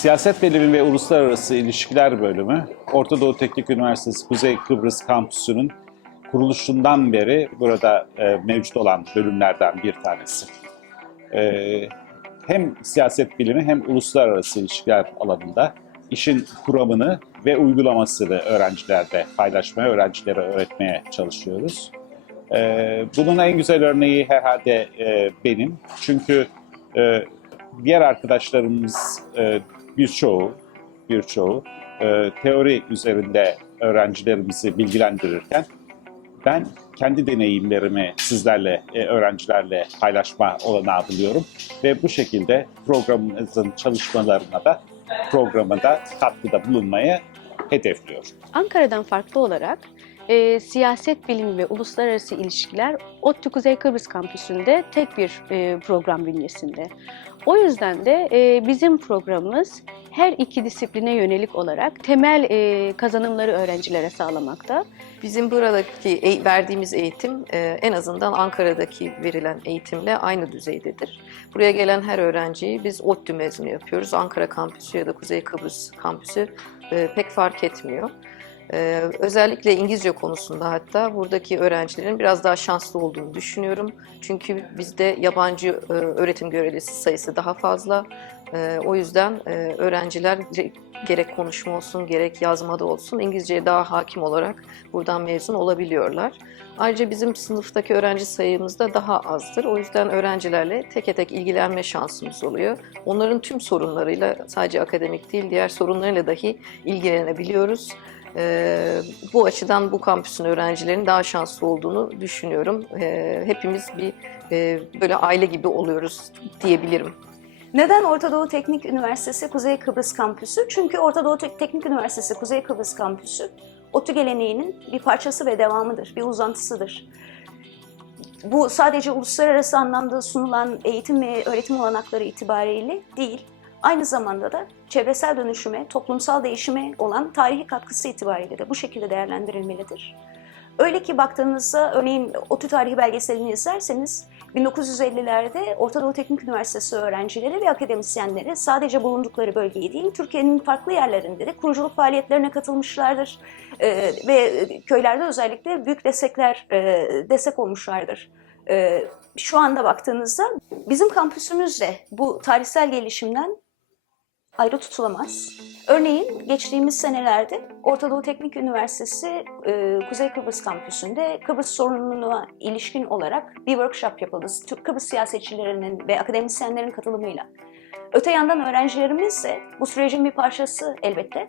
Siyaset Bilimi ve Uluslararası İlişkiler Bölümü, Orta Doğu Teknik Üniversitesi Kuzey Kıbrıs Kampüsü'nün kuruluşundan beri burada e, mevcut olan bölümlerden bir tanesi. E, hem siyaset bilimi hem uluslararası ilişkiler alanında işin kuramını ve uygulamasını öğrencilerle paylaşmaya, öğrencilere öğretmeye çalışıyoruz. E, bunun en güzel örneği herhalde e, benim. Çünkü e, diğer arkadaşlarımız e, birçoğu, birçoğu e, teori üzerinde öğrencilerimizi bilgilendirirken ben kendi deneyimlerimi sizlerle, e, öğrencilerle paylaşma olanağı buluyorum. Ve bu şekilde programımızın çalışmalarına da, programında katkıda bulunmayı hedefliyorum. Ankara'dan farklı olarak e, siyaset bilimi ve uluslararası ilişkiler ODTÜ Kuzey Kıbrıs Kampüsü'nde tek bir e, program bünyesinde. O yüzden de e, bizim programımız her iki disipline yönelik olarak temel e, kazanımları öğrencilere sağlamakta. Bizim buradaki eğ- verdiğimiz eğitim e, en azından Ankara'daki verilen eğitimle aynı düzeydedir. Buraya gelen her öğrenciyi biz ODTÜ mezunu yapıyoruz. Ankara kampüsü ya da Kuzey Kıbrıs kampüsü e, pek fark etmiyor. E, özellikle İngilizce konusunda hatta buradaki öğrencilerin biraz daha şanslı olduğunu düşünüyorum. Çünkü bizde yabancı e, öğretim görevlisi sayısı daha fazla. E, o yüzden e, öğrenciler gerek konuşma olsun gerek yazmada olsun İngilizceye daha hakim olarak buradan mezun olabiliyorlar. Ayrıca bizim sınıftaki öğrenci sayımız da daha azdır. O yüzden öğrencilerle teke tek ilgilenme şansımız oluyor. Onların tüm sorunlarıyla sadece akademik değil diğer sorunlarıyla dahi ilgilenebiliyoruz. Ee, bu açıdan bu kampüsün öğrencilerin daha şanslı olduğunu düşünüyorum. Ee, hepimiz bir e, böyle aile gibi oluyoruz diyebilirim. Neden Orta Doğu Teknik Üniversitesi Kuzey Kıbrıs Kampüsü? Çünkü Orta Doğu Tek- Teknik Üniversitesi Kuzey Kıbrıs Kampüsü ODTÜ geleneğinin bir parçası ve devamıdır, bir uzantısıdır. Bu sadece uluslararası anlamda sunulan eğitim ve öğretim olanakları itibariyle değil, aynı zamanda da çevresel dönüşüme, toplumsal değişime olan tarihi katkısı itibariyle de bu şekilde değerlendirilmelidir. Öyle ki baktığınızda örneğin ODTÜ tarihi belgeselini izlerseniz 1950'lerde Orta Doğu Teknik Üniversitesi öğrencileri ve akademisyenleri sadece bulundukları bölgeyi değil, Türkiye'nin farklı yerlerinde de kuruculuk faaliyetlerine katılmışlardır. Ee, ve köylerde özellikle büyük destekler, e, destek olmuşlardır. Ee, şu anda baktığınızda bizim kampüsümüz de bu tarihsel gelişimden ayrı tutulamaz. Örneğin geçtiğimiz senelerde Orta Doğu Teknik Üniversitesi e, Kuzey Kıbrıs Kampüsü'nde Kıbrıs sorununa ilişkin olarak bir workshop yapıldı. Türk Kıbrıs siyasetçilerinin ve akademisyenlerin katılımıyla. Öte yandan öğrencilerimiz de bu sürecin bir parçası elbette.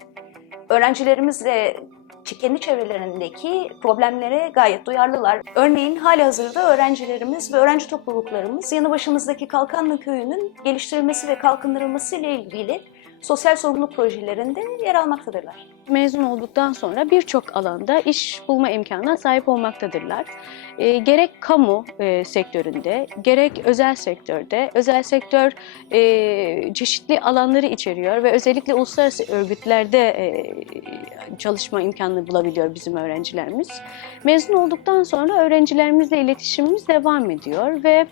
Öğrencilerimiz de kendi çevrelerindeki problemlere gayet duyarlılar. Örneğin hali hazırda öğrencilerimiz ve öğrenci topluluklarımız yanı başımızdaki Kalkanlı Köyü'nün geliştirilmesi ve kalkındırılması ile ilgili sosyal sorumluluk projelerinde yer almaktadırlar. Mezun olduktan sonra birçok alanda iş bulma imkanına sahip olmaktadırlar. E, gerek kamu e, sektöründe, gerek özel sektörde, özel sektör e, çeşitli alanları içeriyor ve özellikle uluslararası örgütlerde e, çalışma imkanını bulabiliyor bizim öğrencilerimiz. Mezun olduktan sonra öğrencilerimizle iletişimimiz devam ediyor ve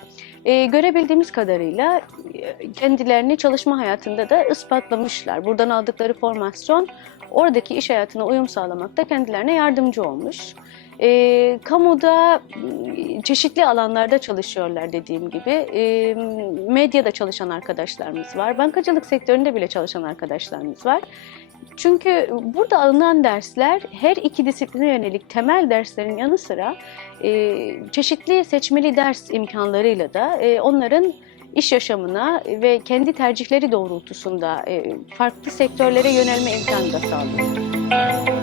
e, görebildiğimiz kadarıyla e, kendilerini çalışma hayatında da ispatlamışlar. Buradan aldıkları formasyon oradaki iş hayatına uyum sağlamakta kendilerine yardımcı olmuş. E, kamuda m, çeşitli alanlarda çalışıyorlar dediğim gibi. E, medyada çalışan arkadaşlarımız var. Bankacılık sektöründe bile çalışan arkadaşlarımız var. Çünkü burada alınan dersler her iki disipline yönelik temel derslerin yanı sıra e, çeşitli seçmeli ders imkanlarıyla da e, onların iş yaşamına ve kendi tercihleri doğrultusunda e, farklı sektörlere yönelme imkanı da sağlıyor.